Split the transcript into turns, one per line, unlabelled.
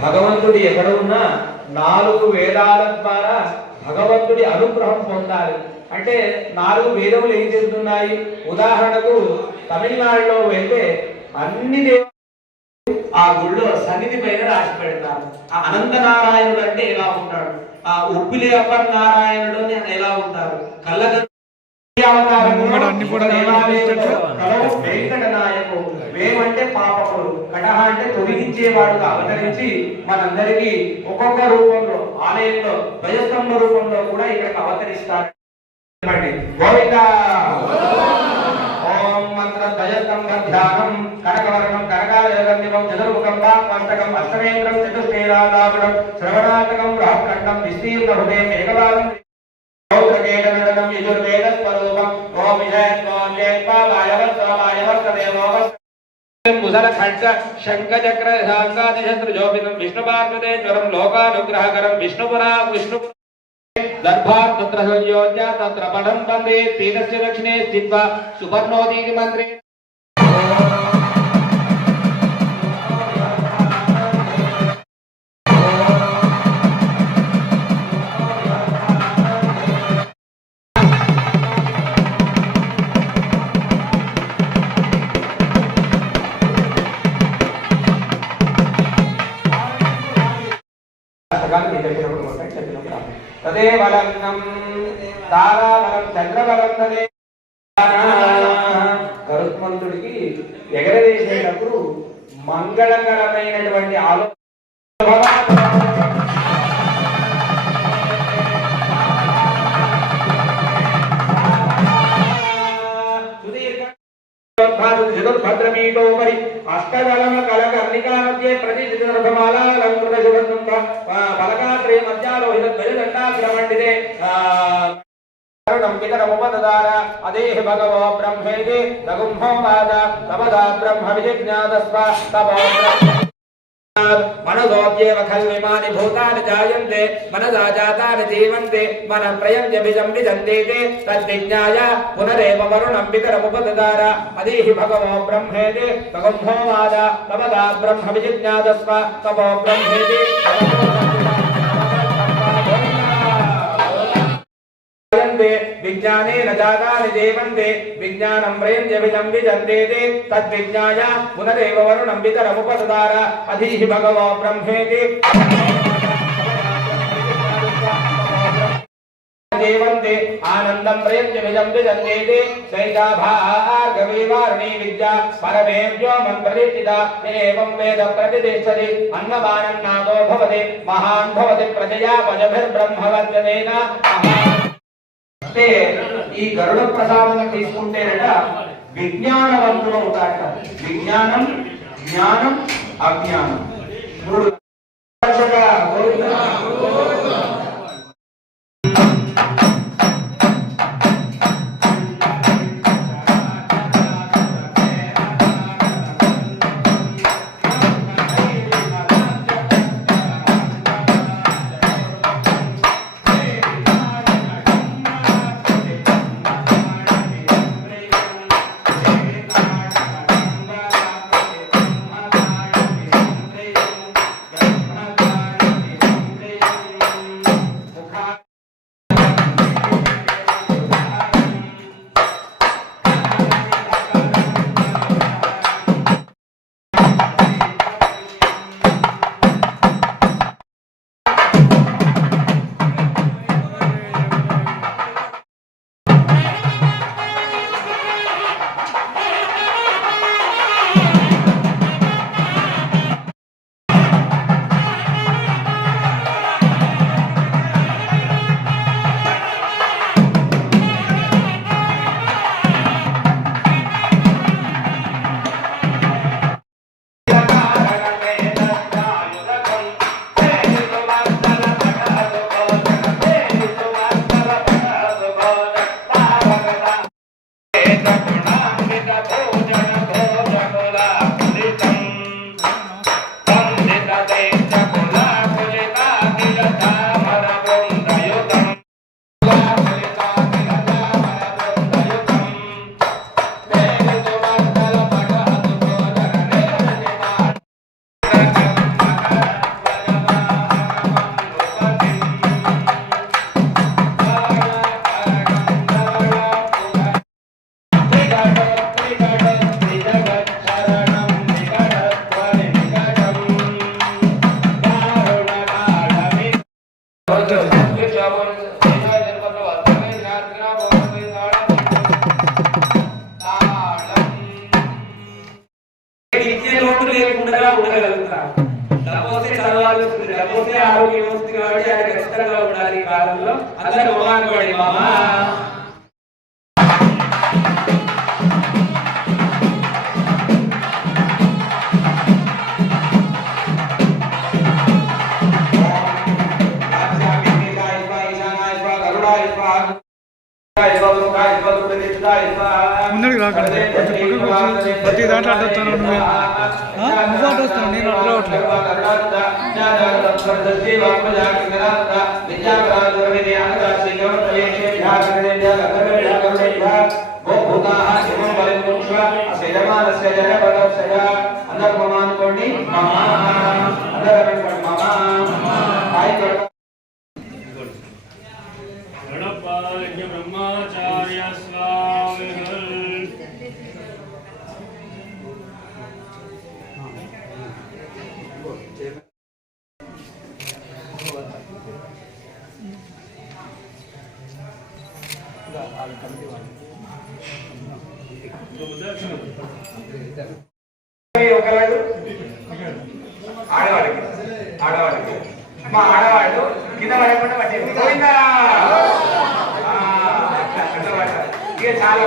భగవంతుడు ఎక్కడ ఉన్నా నాలుగు వేదాల ద్వారా భగవంతుడి అనుగ్రహం పొందాలి. అంటే నాలుగు వేదములు ఏం చెబుతున్నాయి ఉదాహరణకు తమిళనాడులో వెళ్తే అన్ని దేవ ఆ గుళ్ళో సన్నిధి పైన రాసి పెడతారు. ఆ అనంత నారాయణుడు అంటే ఎలా ఉంటాడు? ఆ ఉప్పిలి అప్పర్ నారాయణుడు అని ఎలా ఉంటారు? కళ్ళ
ముంగడ అన్ని కూడా
వెంకట నాయకు వేమంటే పాపములు కటహ అంటే తొలగించేవాడుగా అవతరించి మనందరికీ ఒక్కొక్క రూపంలో ఆలయంలో ధ్వజస్తంభ రూపంలో కూడా ఇక్కడికి అవతరిస్తారు. చెప్పండి. గోవింద! ఓం మంత్ర ధ్వజస్తంభ ధ్యానం మస్తకం అష్టమేంద్రం చతుష్ఠేరాదాపురం శ్రవణాటకం రాఖండం విస్తీర్ణ హృదయం ఏకవారం ౌత్రకేటనడనం యజుర్వేద స్వరూపం ఓం ముసల ఖడ్గ లోకానుగ్రహకరం విష్ణుపురా విష్ణు దర్భార్ తత్ర సంయోజ్య తత్ర వందే దక్షిణే స్థిత్వా సుపర్ణోదీతి మంత్రే తదేవ లగ్నం తారాబలం చంద్రబలం గరుత్మంతుడికి ఎగరవేసేటప్పుడు మంగళకరమైనటువంటి చతుర్భద్రమీటోపరి అష్టబలమ కలక అర్ణికా ధ్వజదండాగ్రమండితే పితరముపదార అదేహ ಭಗವೋ ಬ್ರಹ್ಮೇದಿ నగుంహోవాద ತಪದ ಬ್ರಹ್ಮ ವಿಜಿಜ್ಞಾತಸ್ವ ತಪೋ మనదోప్యేవ ఖల్విమాని భూతాని జాయంతే మనదా జాతాని జీవంతే మన ప్రయంజబిజం విజంతేతే తద్విజ్ఞాయ పునరేవ వరుణం పితరముపదార అదీహి భగవో బ్రహ్మేతి భగంభోవాద తపదా బ్రహ్మ విజిజ్ఞాతస్వ తపో బ్రహ్మేతి విజ్ఞానేన జాతాని జీవంతే విజ్ఞానం ప్రయంజ విజం విజంతేతే తద్విజ్ఞాయ పునరేవ వరుణం వితరముపదార అధీహి భగవో బ్రహ్మేతి దేవంతే ఆనందం ప్రయంజ విజం విజంతేతే దైతాభార్గవీవారుణీ విద్యా పరమేభ్యో మన్ ప్రతిష్ఠిత ఏవం వేద ప్రతిష్టతి అన్నమానం నాదో భవతి మహాన్ భవతి ప్రజయా పజభిర్బ్రహ్మవర్జనేన మహాన్ అంటే ఈ గరుడ ప్రసాదం తీసుకుంటేనట విజ్ఞానవంతులు అవుతాట విజ్ఞానం జ్ఞానం అజ్ఞానం.
అందరూ మొహానుకోండి మామా
ముందరికి రాకండి. కొంచెం పక్కకు వచ్చి ప్రతి దాంట్లో అడ్డొస్తాను నువ్వే. ఆ? నువ్వు అడ్డొస్తావు, నేను అడ్డు రావట్లేదు.
అందరూ
ఆచార్య బ్రహ్మాచార్య స్వామి
ఒకనాడు ఆడవాడికి ఆడవాడికి మా ఆడవాళ్ళు కింద పడకుండా పట్టింది
చాలా